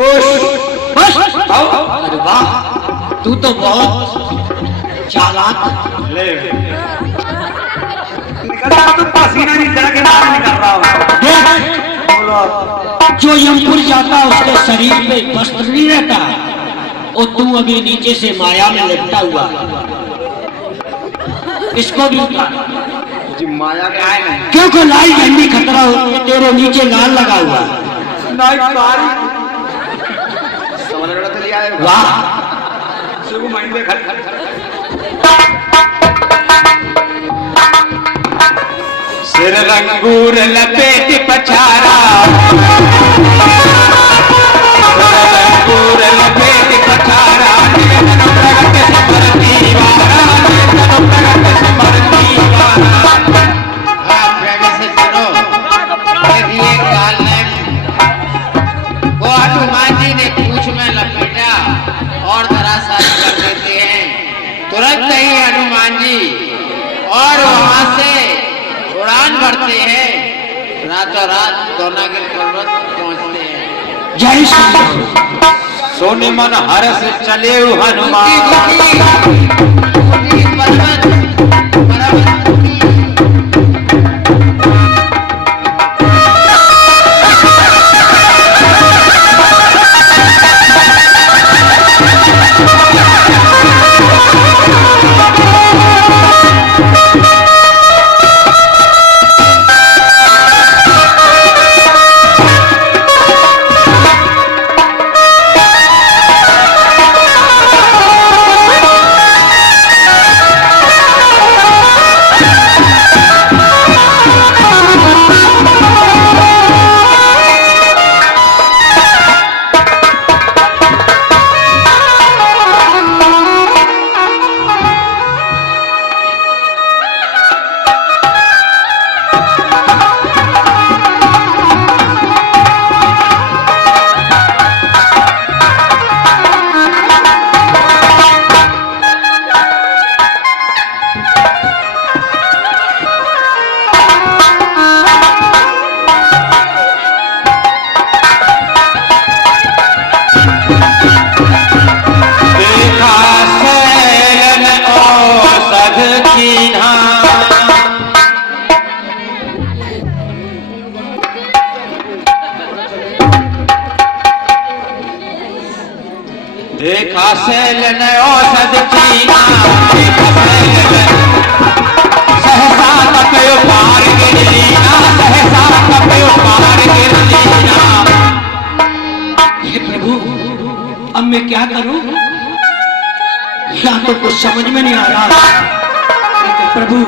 अरे वाह, तू तो बहुत चालाक ले। तो पसीना नहीं चला के बाहर निकल रहा हूँ। जो यमपुर जाता उसके शरीर पे वस्त्र नहीं रहता, और तू अभी नीचे से माया में लिपटा हुआ, इसको भी उतार। जी माया के आए नहीं, क्योंकि लाल झंडी खतरा होती है, तेरे नीचे लाल लगा हुआ। वाह, सिर रंगूर लपेट पछारा, रंगूर लपेट पछारा, प्रगट समरती वारा, प्रगट समरती वारा। आप प्रेमी से सुनो, देखिए काल ने वो हनुमान जी ने पूंछ में लपेटा और धराशायी कर देते हैं। तुरंत ही हनुमान जी और वहां से उड़ान भरते हैं, रातों रात दोनागिर पर्वत पहुंचते हैं। जय श्री राम। सोने मन हर्ष चले हनुमान, पर्वत देखा सैलन औषध कीना, सहसा कपयो पार गिर लीना, सहसा कपयो पार गिर लीना। हे प्रभु, अब मैं क्या करूं? या तो कुछ समझ में नहीं आ रहा। प्रभु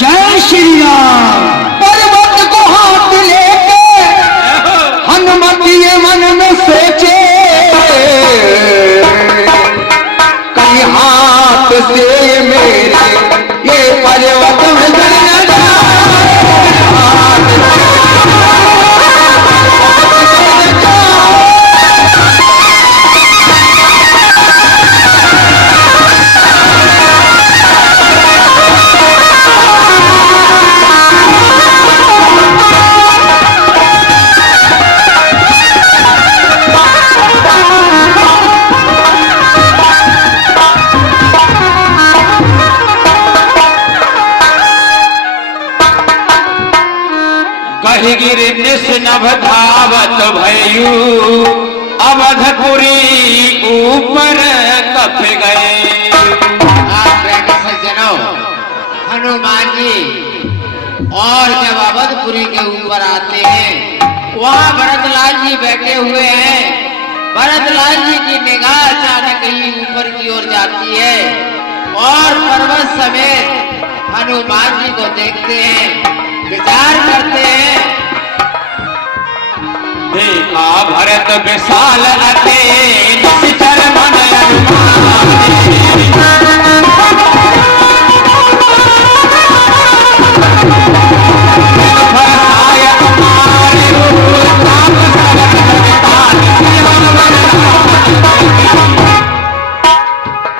जय श्री राम। पर्वत को हाथ लेके हनुमति ये मन में सोचे, कहीं हाथ से मेरे ये पर्वत में जल न गिर निस्नभ धावत भयू, अवधपुरी ऊपर कप गए। आप प्रेमी सज्जनों, हनुमान जी और जब अवधपुरी के ऊपर आते हैं, वहाँ भरतलाल जी बैठे हुए हैं। भरतलाल जी की निगाह अचानक ही ऊपर की ओर जाती है और पर्वत समेत हनुमान जी को देखते हैं, विचार करते हैं। देखा भरत विशाल अतेन, सिचर मन अनुमान।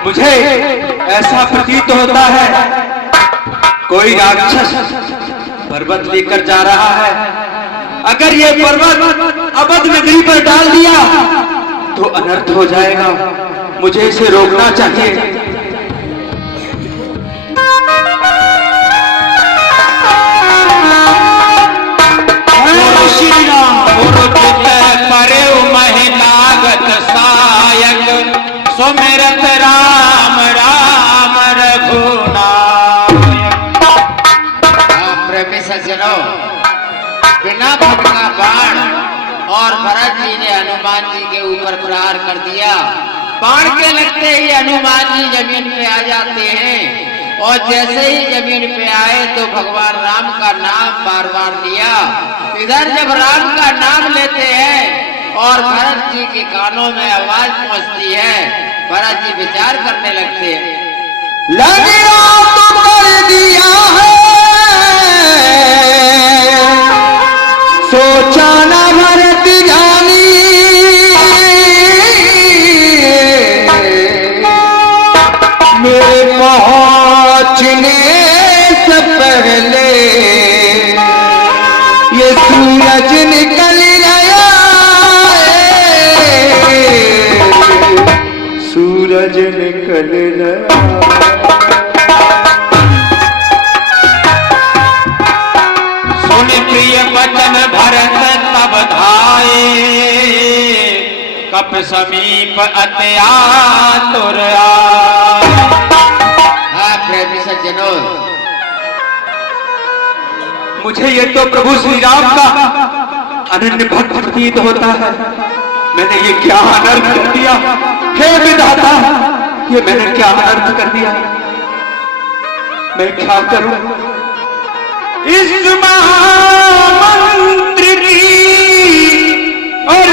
मुझे ऐसा प्रतीत होता है कोई राक्षस पर्वत लेकर जा रहा है। अगर ये पर्वत अवध नगरी पर डाल दिया तो अनर्थ हो जाएगा। मुझे इसे रोकना चाहिए। श्री राम परे महिलागत सायक सुमिरत राम राम रघुनायक। प्रेमी सज्जनों, बिना भटका बाण और भरत जी ने हनुमान जी के ऊपर प्रहार कर दिया। बाण के लगते ही हनुमान जी जमीन पे आ जाते हैं और जैसे ही जमीन पे आए तो भगवान राम का नाम बार बार लिया। इधर जब राम का नाम लेते हैं और भरत जी के कानों में आवाज पहुंचती है, भरत जी विचार करने लगते हैं। लगिया तो कर दिया है, सोचा ना भरत जानी, मेरे पहुंचने से पहले ये सूरज निकल गया, सूरज निकल गया। सुन प्रिय वचन भरत तब धाये, कप समीप अति आतुर आए। हाँ प्रेमी सज्जनों, मुझे ये तो प्रभु श्री राम का अनन्य भक्त प्रतीत होता है। मैंने ये क्या अनर्थ कर दिया, हे विधाता, ये मैंने क्या अनर्थ कर दिया। मैं क्या करूं इस महामंत्र की और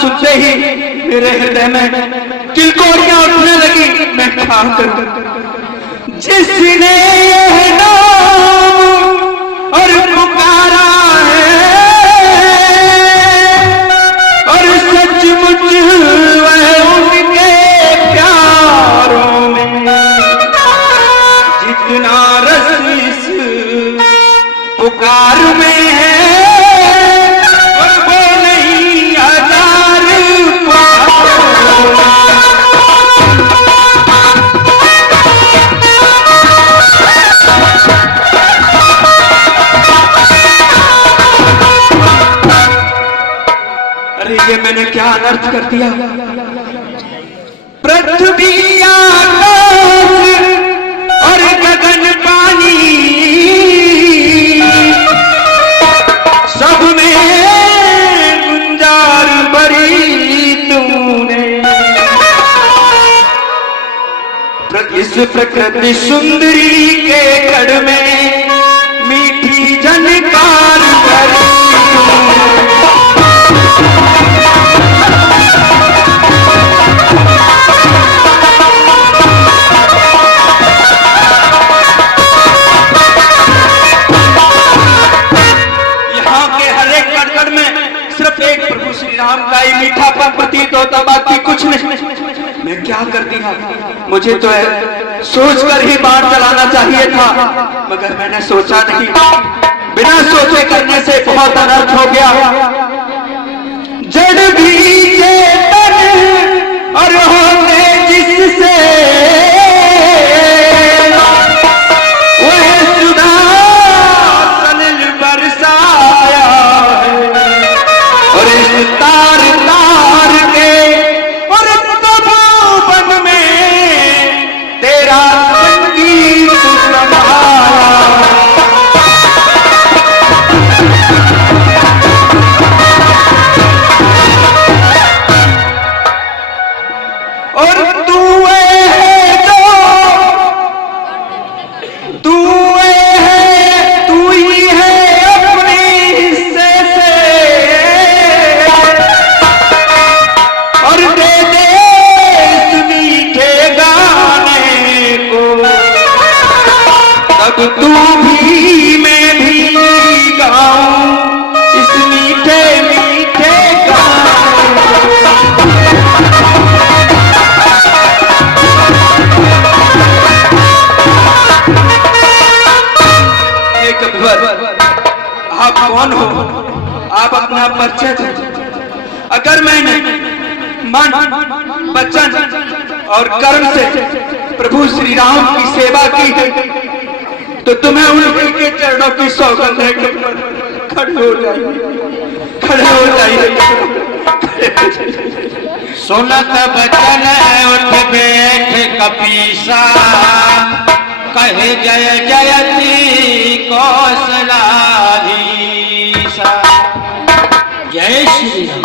सुनते ही मेरे हृदय में चिलकोरियां उठने लगी। मैं क्या करूं, जिसने यह नाम और पुकारा है और सचमुच वह उनके प्यारों में, जितना रस इस पुकार में है ये मैंने क्या अनर्थ कर दिया। पृथ्वी आकाश और गगन पानी सब में गुंजार भरी तूने, इस प्रकृति सुंदरी के कड़ में मीठी झनकार भरी राम का ही मीठापन प्रतीत होता, बाकी कुछ नहीं। मैं क्या कर दिया, मुझे तो सोच कर ही बाण चलाना चाहिए था, मगर मैंने सोचा नहीं। बिना सोचे करने से बहुत अनर्थ हो गया। जड़ भी चेतन और होने जिससे वह सुधा सलिल बरसाया है, और इस तार तार के और तपोवन में तेरा संगीत समाया। और तू है तू ही है अपने हिस्से से, और दे दे इस मीठे गाने को, तब तू भी मैं भी गाऊं इस मीठे मीठे गाने को। आप कौन हो? आप अपना परिचय दो। अगर मैंने मन, वचन और कर्म से प्रभु श्री राम की सेवा की है, तो तुम्हें उनके चरणों की सौगंध है कि खड़े हो जाइए, खड़े हो जाइए। सुनत बचन उठ बैठ कपीसा, कहे जय जयति कौशलाधीशा। जय श्री राम,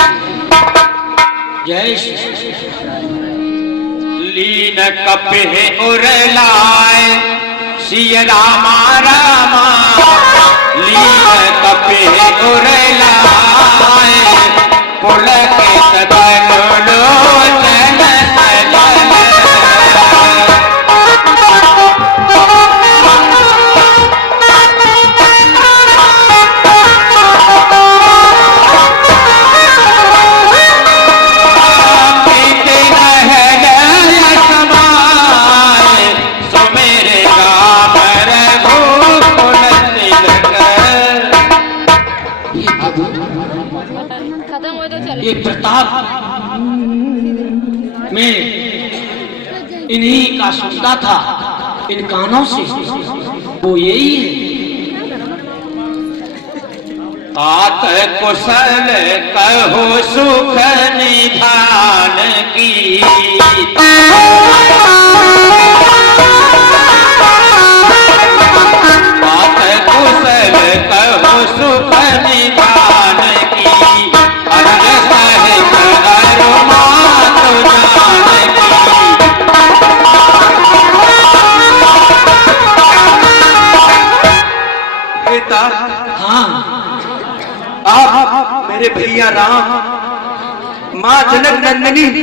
जय श्री राम। लीन कपे उरलाए सिय रामा रामा, लीन कपे उरलाए पुलकित बन लोचन सजन। ये प्रताप में इन्हीं का सुनता था, इन कानों से, वो यही है। तात कुशल कहो सुख निधान की, तात कुशल कहो सुख निधान की, अर्घ सहित अरुमात जान की। पिता, हाँ, आप मेरे भैया राम, माँ जनक नंदिनी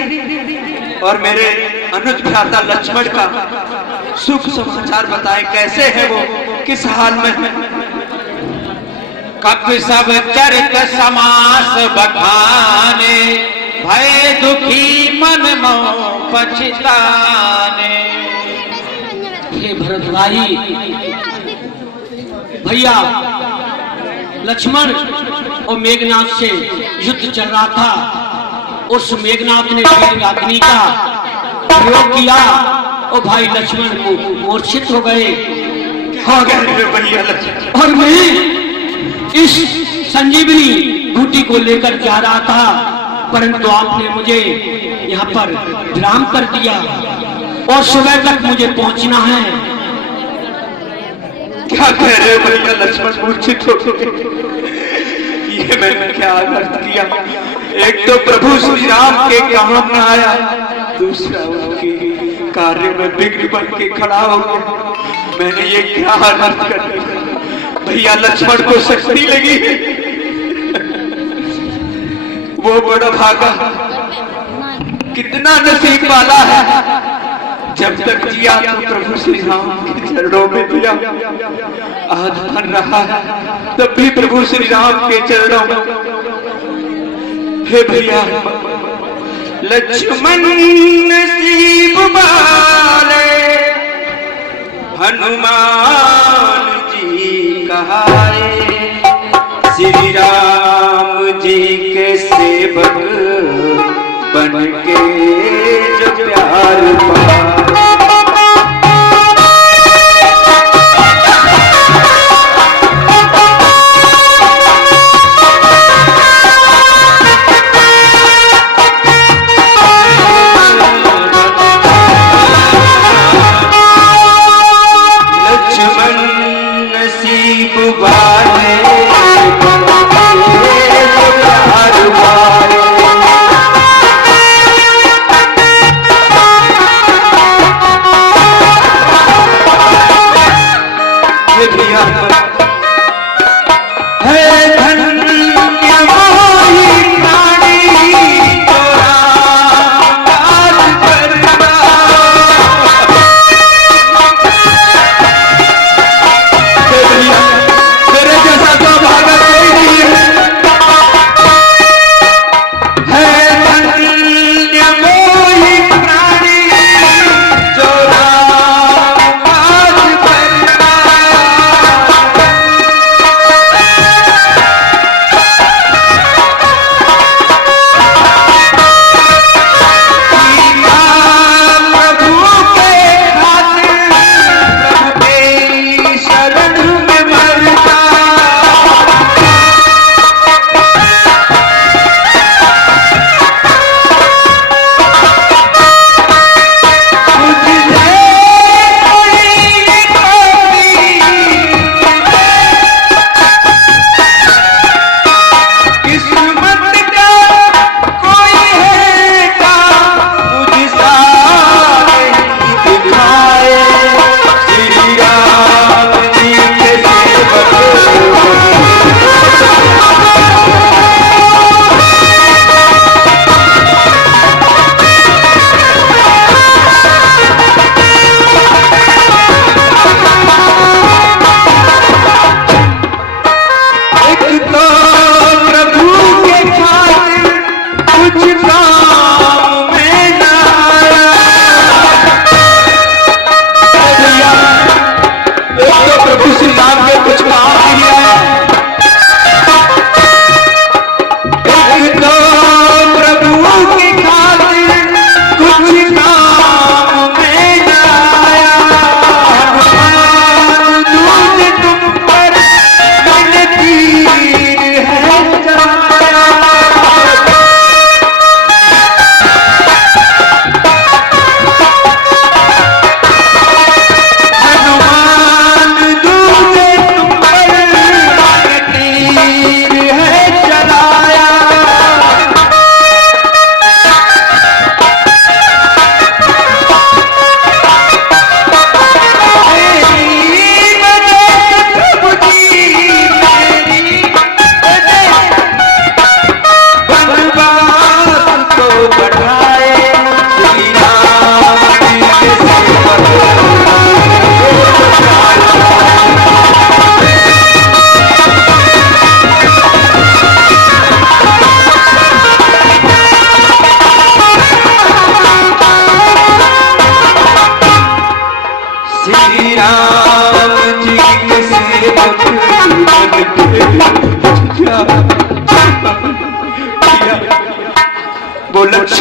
और मेरे अनुज भ्राता लक्ष्मण का सुख समाचार बताएं। कैसे है वो, किस हाल में है? कब सब चरित समास बखाने, भय दुखी मन मोह पछताने। हे भरत भाई, भैया लक्ष्मण और मेघनाथ से युद्ध चल रहा था। उस मेघनाथ ने अग्नि का प्रयोग किया और भाई लक्ष्मण को मूर्छित हो गए। भैया लक्ष्मण, और मैं इस संजीवनी बूटी को लेकर जा रहा था, परंतु आपने मुझे यहाँ पर विराम कर दिया और सुबह तक मुझे पहुंचना है। क्या कह रहे हो भैया लक्ष्मण, मूर्छित हो गए? ये मैंने क्या अनर्थ किया? एक तो प्रभु श्री राम के काम में आया, दूसरा उनके कार्य में विघ्न बन के खड़ा हो गया। मैंने ये क्या अनर्थ कर दिया? भैया लक्ष्मण को शक्ति लगी, वो बड़ा भागा, कितना नसीब वाला है। जब तक जिया तो प्रभु श्री राम के चरणों में दिया, आज बन रहा है तब भी प्रभु श्री राम के चरणों में। हे भैया लक्ष्मण नसीब वाले हनुमान जी कहाए, श्री राम जी के सेवक बन के जो प्यार पाए। लक्ष्मण नसीब वाले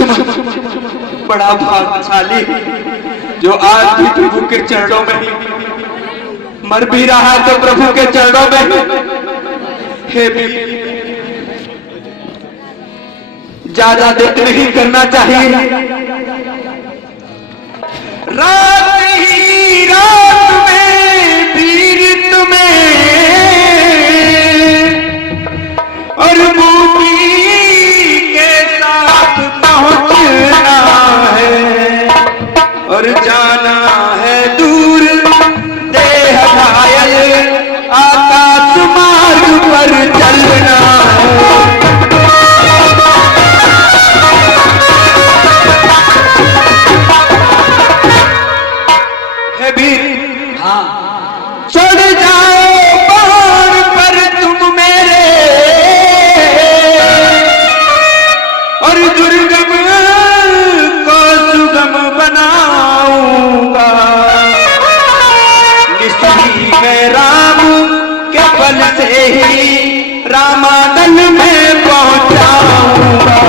लक्ष्मण बड़ा भाग्यशाली जो आज भी प्रभु के चरणों में मर भी रहा है तो प्रभु के चरणों में। हे वीर, ज्यादा देर नहीं करना चाहिए। रात ही रात में वीर तुम्हें और भूमि के साथ पहुंचना है और जाना है दूर देह घायल आकाश मार्ग पर चलना है। चढ़ जाओ पहाड़ पर तुम मेरे और दुर्गम को सुगम बनाऊंगा। निश्चय में राम के बल से ही रामादल में पहुंचाऊंगा।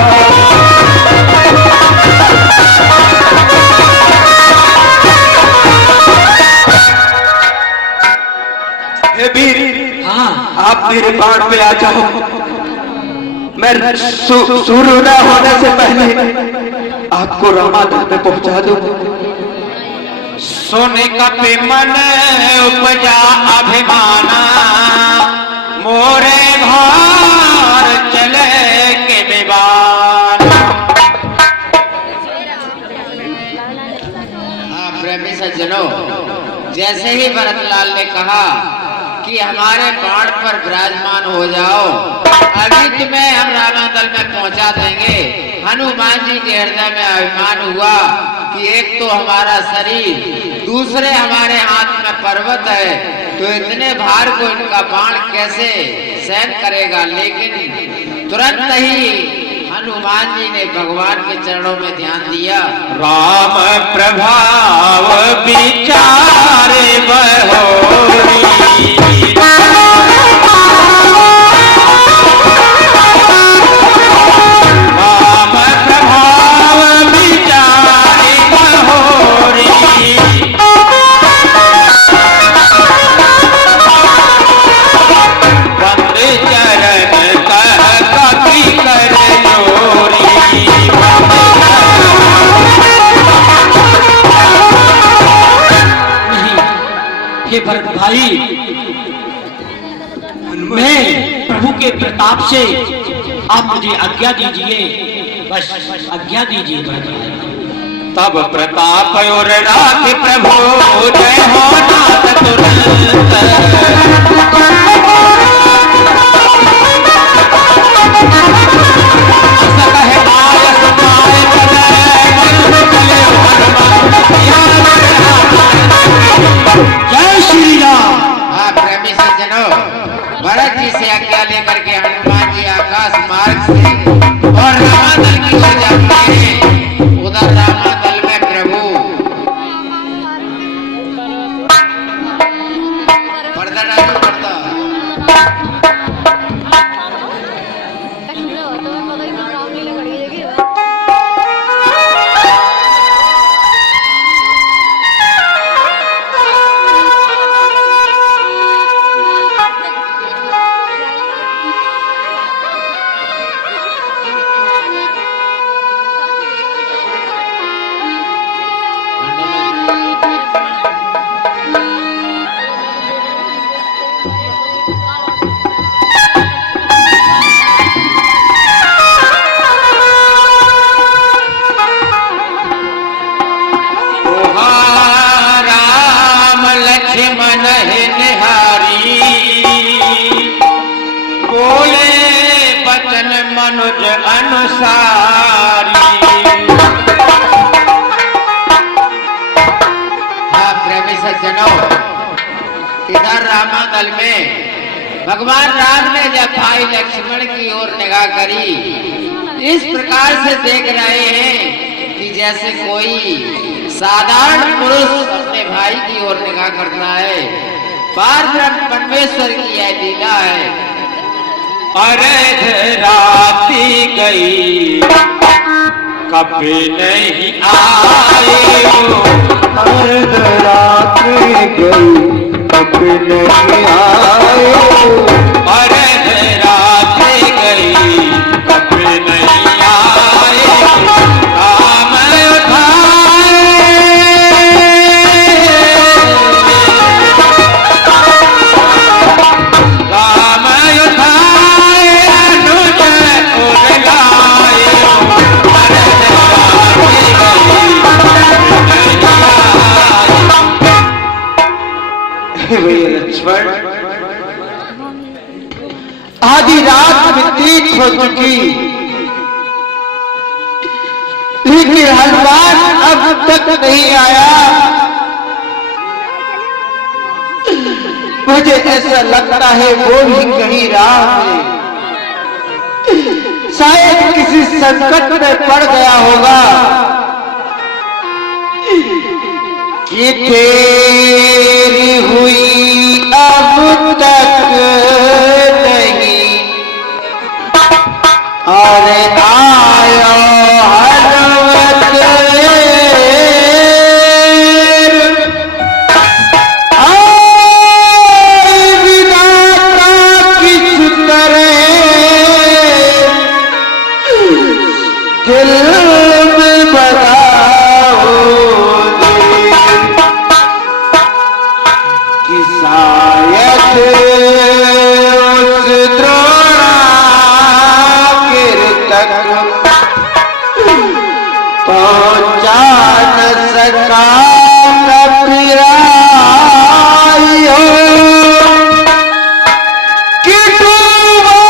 वीर, आप मेरे बाण पे आ जाओ। मैं सूर्योदय होने से पहले आपको रामादल में पहुंचा दूं। सोने का पे मन उपजा अभिमाना मोरे भार चले के विमान। प्रेमी सज्जनों, जैसे ही भरतलाल ने कहा कि हमारे बाण पर विराजमान हो जाओ, अभी तुम्हें हम रामादल में पहुंचा देंगे। हनुमान जी के हृदय में अभिमान हुआ कि एक तो हमारा शरीर, दूसरे हमारे हाथ में पर्वत है, तो इतने भार को इनका बाण कैसे सहन करेगा। लेकिन तुरंत ही हनुमान जी ने भगवान के चरणों में ध्यान दिया। राम प्रभाव विचारे बहोरी, राम प्रभाव विचारे बहोरी, बंद चरण कह कपि कर हे भरत भाई, मैं प्रभु के प्रताप से आप मुझे आज्ञा दीजिए, बस आज्ञा दीजिए भरत भाई। तब प्रताप और राख प्रभु जय हो नाथ तुरंत। जय श्री राम। हाँ प्रेमी सज्जनों, भरत जी से आज्ञा लेकर के हनुमान जी आकाश मार्ग से और रामादल की ओर जाते हैं। उधर रामादल में प्रभु पर्दा डालो, पर्दा। मनुज अनुसारी। हाँ प्रेमी सज्जनों, इधर रामादल में भगवान राम ने जब भाई लक्ष्मण की ओर निगाह करी, इस प्रकार से देख रहे हैं कि जैसे कोई साधारण पुरुष अपने भाई की ओर निगाह करता है। पारब्रह्म परमेश्वर की यह लीला है। अरे राती गई कब नहीं आए हो, अर्धरात गई कब नहीं आए हो, अर्धरात गई कब नहीं आए हो, काम उठाए काम उठाए अनुज उड़ाए हो, अर्धरात गई हे भैया लक्ष्मण, आधी रात व्यतीत हो चुकी, लेकिन हनुमान अब तक नहीं आया। मुझे ऐसा लगता है वो भी कहीं राह में शायद किसी संकट में पड़ गया होगा कि तेरी हुई अब तक नहीं और आयो हनुमत विधाता किस तरह दिल में बताओ कि शायद उस द्रोणागिर तक पहुंचा न सका कबीराई हो कि डूबो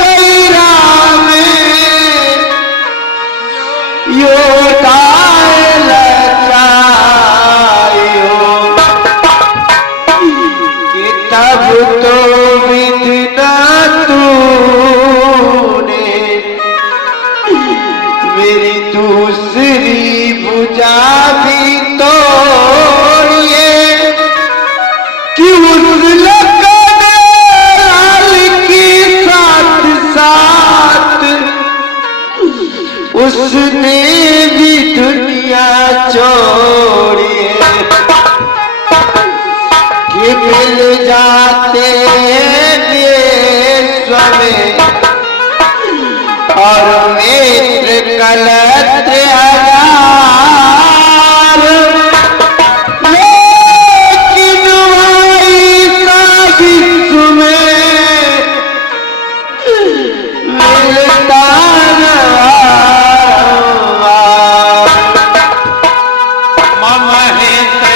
कई राह में योदाए लचाई हो कि तब तो विधना तूने मेरी दूसरी भुजा भी तोड़िए कि उस लखन लाल की साथ साथ उसने भी दुनिया छोड़ी कि मिल जाते विश्व में और मित्र कलत्र हजार, लेकिन ऐसा विश्व में मिलता महेंद्र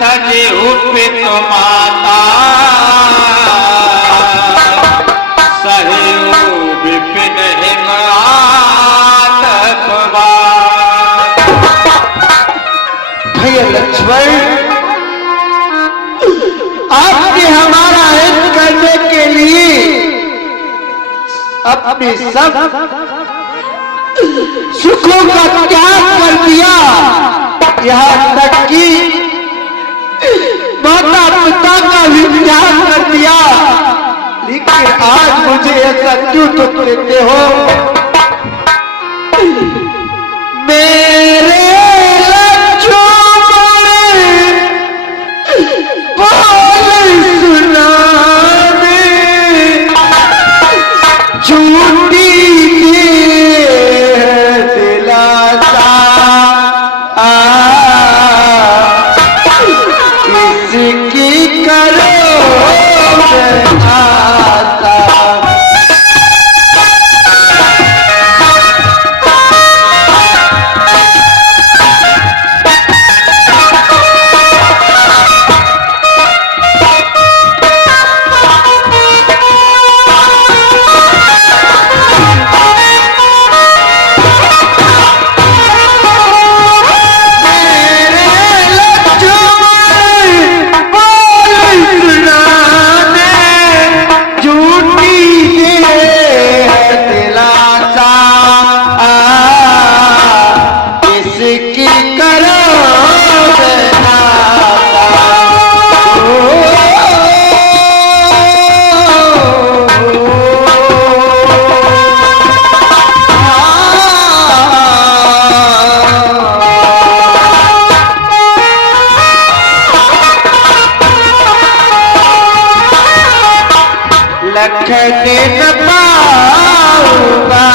तजे उपित माता सहयो विपिन भैया लक्ष्मण, आपने हमारा हित करने के लिए अपने सब सुखों का त्याग कर दिया, यहाँ तक कि माता पिता का भी त्याग कर दिया, लेकिन आज मुझे ऐसा क्यों दुख देते हो? मेरे लक्ष्मण बोल सुनाने झूठी दिलासा किसकी करो आशा लख दिन पाऊंगा।